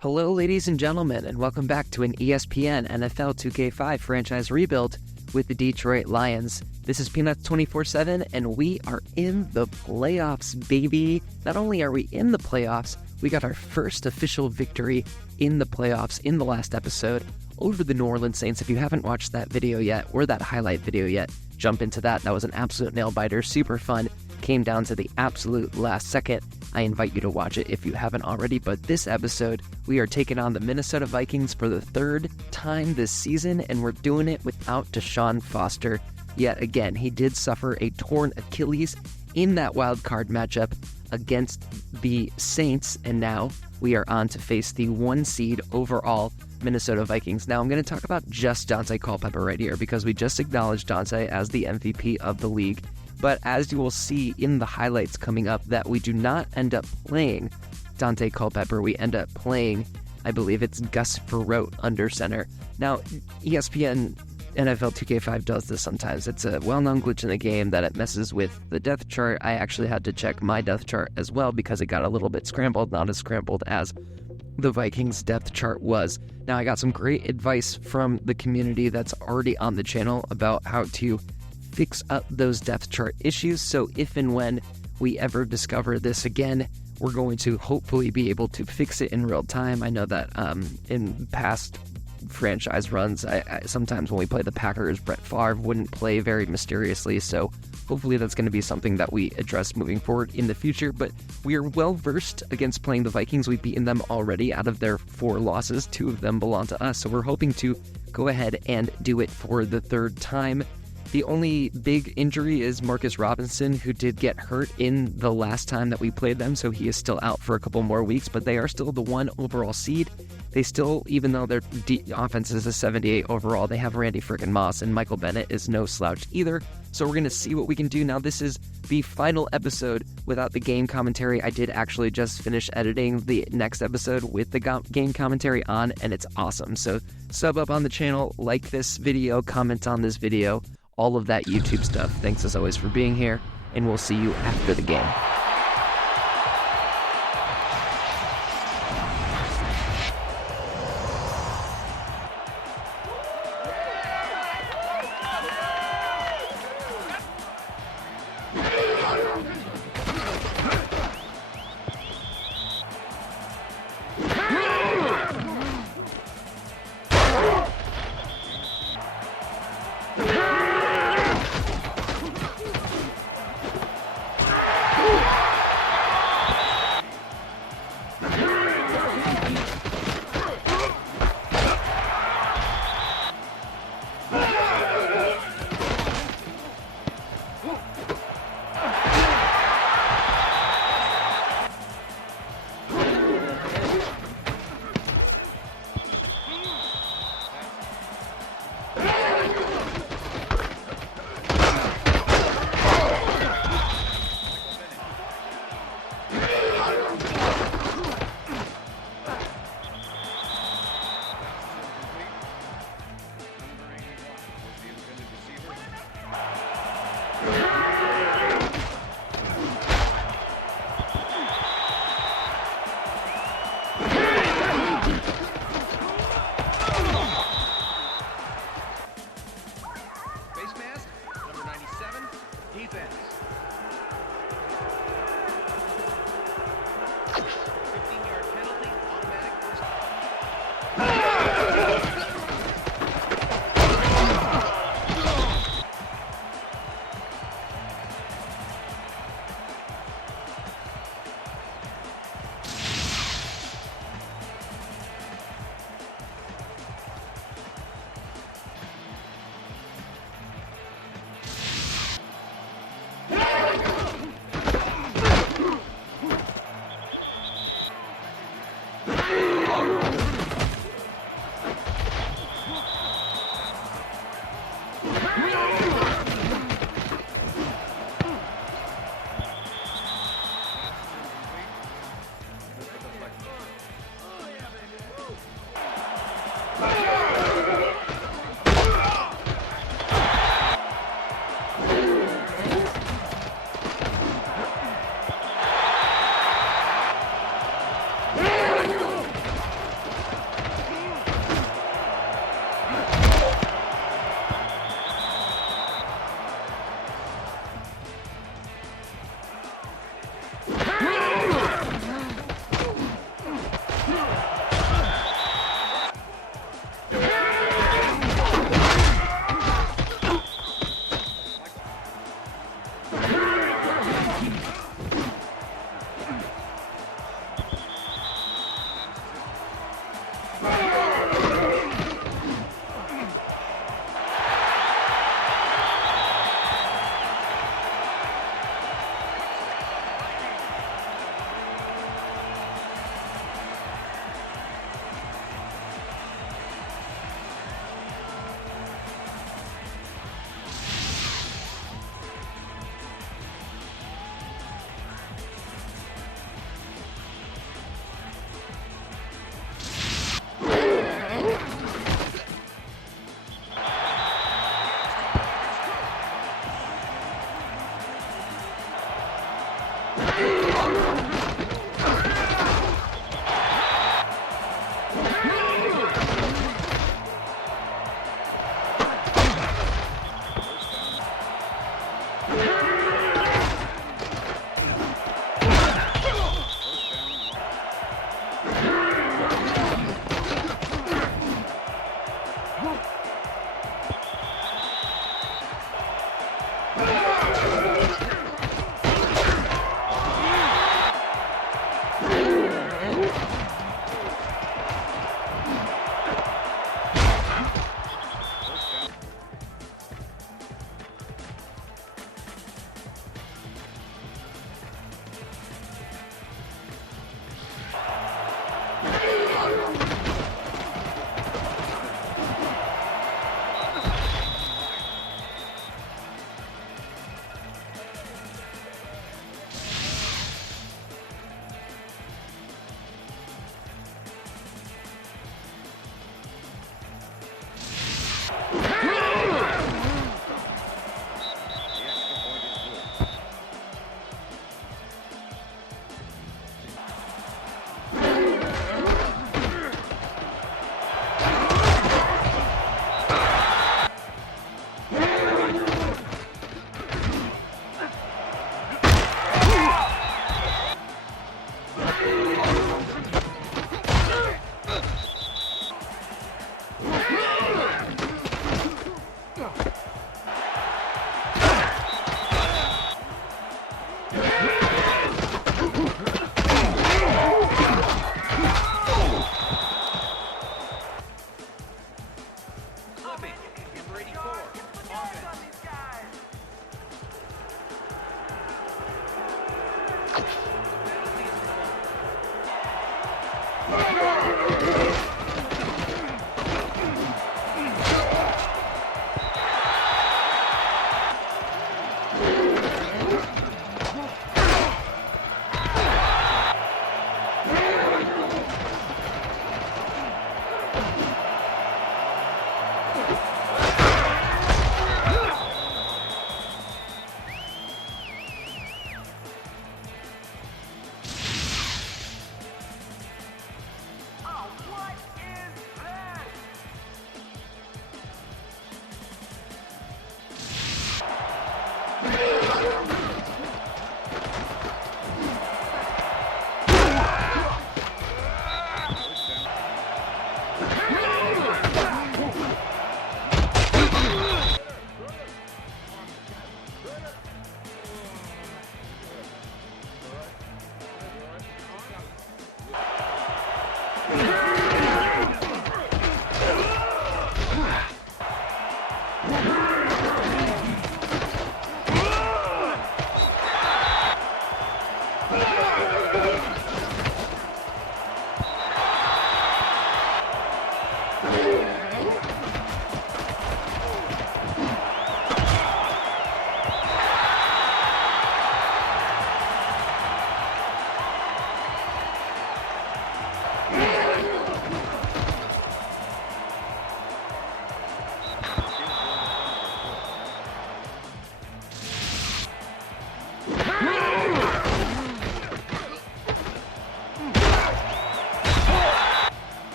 Hello, ladies and gentlemen, and welcome back to an ESPN NFL 2K5 franchise rebuild with the Detroit Lions. This is Peanuts 24/7, and we are in the playoffs, baby. Not only are we in the playoffs, we got our first official victory in the playoffs in the last episode over the New Orleans Saints. If you haven't watched that video yet, or that highlight video yet, jump into that. That was an absolute nail-biter, super fun. Came down to the absolute last second. I invite you to watch it if you haven't already, but this episode, we are taking on the Minnesota Vikings for the third time this season, and we're doing it without Deshaun Foster. Yet again, he did suffer a torn Achilles in that wild card matchup against the Saints, and now we are on to face the 1 seed overall Minnesota Vikings. Now I'm going to talk about just Duante Culpepper right here, because we just acknowledged Duante as the MVP of the league. But as you will see in the highlights coming up, that we do not end up playing Duante Culpepper. We end up playing, I believe it's Gus Frerotte under center. Now, ESPN NFL 2K5 does this sometimes. It's a well-known glitch in the game that it messes with the depth chart. I actually had to check my depth chart as well because it got a little bit scrambled, not as scrambled as the Vikings depth chart was. Now, I got some great advice from the community that's already on the channel about how to fix up those depth chart issues, so if and when we ever discover this again, we're going to hopefully be able to fix it in real time. I know that in past franchise runs, I sometimes when we play the Packers, Brett Favre wouldn't play very mysteriously, so hopefully that's going to be something that we address moving forward in the future. But we are well versed against playing the Vikings. We've beaten them already. Out of their 4 losses, 2 of them belong to us, so we're hoping to go ahead and do it for the 3rd time. The only big injury is Marcus Robinson, who did get hurt in the last time that we played them, so he is still out for a couple more weeks, but they are still the 1 overall seed. They still, even though their offense is a 78 overall, they have Randy frickin' Moss, and Michael Bennett is no slouch either, so we're going to see what we can do. Now, this is the final episode without the game commentary. I did actually just finish editing the next episode with the game commentary on, and it's awesome. So sub up on the channel, like this video, comment on this video, all of that YouTube stuff. Thanks as always for being here, and we'll see you after the game.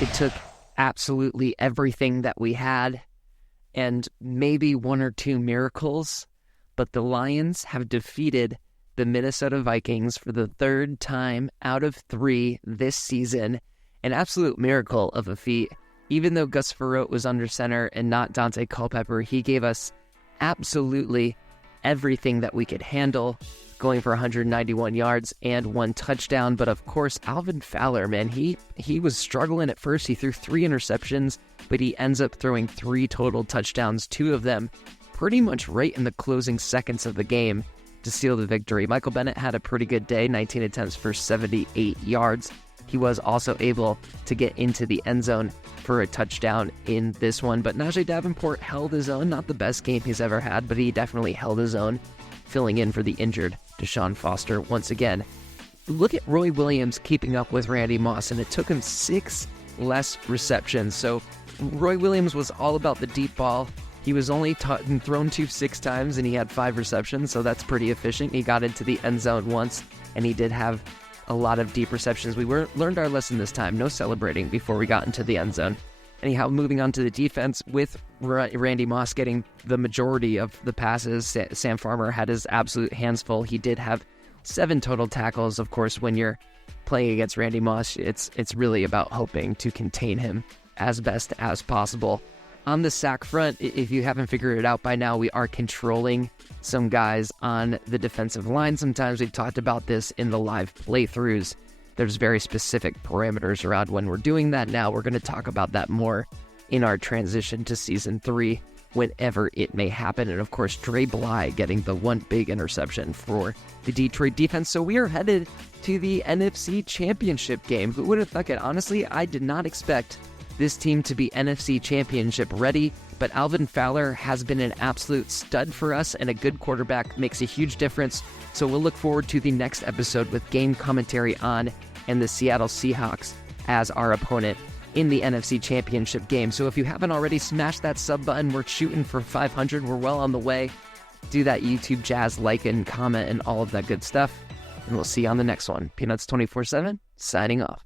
It took absolutely everything that we had and maybe one or two miracles, but the Lions have defeated the Minnesota Vikings for the third time out of 3 this season. An absolute miracle of a feat. Even though Gus Frerotte was under center and not Duante Culpepper, he gave us absolutely everything that we could handle, going for 191 yards and 1 touchdown. But of course, Alvin Fowler, man, he was struggling at first. He threw 3 interceptions, but he ends up throwing 3 total touchdowns, 2 of them pretty much right in the closing seconds of the game to seal the victory. Michael Bennett had a pretty good day, 19 attempts for 78 yards. He was also able to get into the end zone for a touchdown in this one, but Najee Davenport held his own. Not the best game he's ever had, but he definitely held his own, filling in for the injured Deshaun Foster once again. Look at Roy Williams keeping up with Randy Moss, and it took him 6 less receptions. So Roy Williams was all about the deep ball. He was only thrown to 6 times, and he had 5 receptions, so that's pretty efficient. He got into the end zone once, and he did have a lot of deep receptions. We learned our lesson this time. No celebrating before we got into the end zone. Anyhow, moving on to the defense, with Randy Moss getting the majority of the passes, Sam Farmer had his absolute hands full. He did have 7 total tackles. Of course, when you're playing against Randy Moss, it's really about hoping to contain him as best as possible. On the sack front, if you haven't figured it out by now, we are controlling some guys on the defensive line. Sometimes we've talked about this in the live playthroughs. There's very specific parameters around when we're doing that. Now we're going to talk about that more in our transition to Season 3, whenever it may happen. And of course, Dre Bly getting the 1 big interception for the Detroit defense. So we are headed to the NFC Championship game. Who would have thought it? Honestly, I did not expect this team to be NFC Championship ready, but Alvin Fowler has been an absolute stud for us, and a good quarterback makes a huge difference. So we'll look forward to the next episode with game commentary on and the Seattle Seahawks as our opponent in the NFC Championship game. So if you haven't already, smash that sub button. We're shooting for 500. We're well on the way. Do that YouTube jazz, like and comment and all of that good stuff. And we'll see you on the next one. Peanuts 24/7, signing off.